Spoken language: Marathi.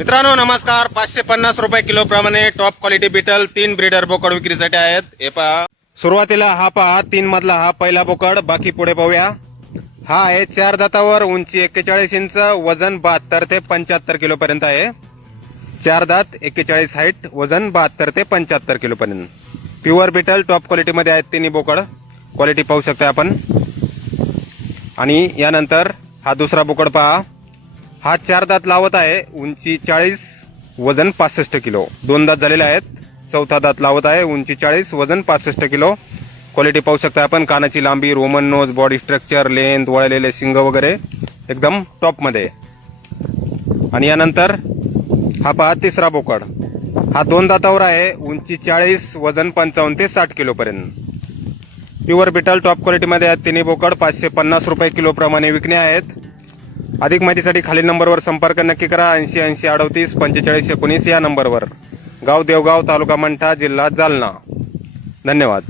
मित्रांनो नमस्कार. पाचशे पन्नास रुपये किलो प्रमाणे टॉप क्वालिटी बिटल तीन ब्रीडर बोकड विक्रीसाठी आहेत. हे पहा. सुरुवातीला हा पहा. तीन मधला हा पहिला बोकड. बाकी पुढे पाहूया. हा आहे चार दातावर उंची एक्केचाळीस इंच वजन बहात्तर ते पंच्याहत्तर किलो पर्यंत आहे. चार दात एक्केचाळीस हाईट वजन बहात्तर ते पंच्याहत्तर किलो पर्यंत. प्युअर बिटल टॉप क्वालिटीमध्ये आहेत तिन्ही बोकड. क्वालिटी पाहू शकता आपण. आणि यानंतर हा दुसरा बोकड पहा. हा चार दात लावत आहे. उंची चाळीस वजन पासष्ट किलो. दोन दात झालेले आहेत. चौथा दात लावत आहे. उंची चाळीस वजन पासष्ट किलो. क्वालिटी पाहू शकता आपण. कानाची लांबी Roman nose body structure length वळलेले शिंग वगैरे. एकदम टॉपमध्ये आणि यानंतर हा पहा तिसरा बोकड. हा दोन दातावर आहे. उंची चाळीस वजन पंचावन्न ते साठ किलोपर्यंत प्युअर बिटल टॉप क्वालिटीमध्ये आहेत. तिन्ही बोकड पाचशे पन्नास रुपये किलोप्रमाणे विकणे आहेत. अधिक माहितीसाठी खालील नंबरवर संपर्क नक्की करा. ऐंशी ऐंशी अडतीस पंचेचाळीस एकोणीस या नंबरवर. गाव देवगाव तालुका मंठा जिल्हा जालना. धन्यवाद.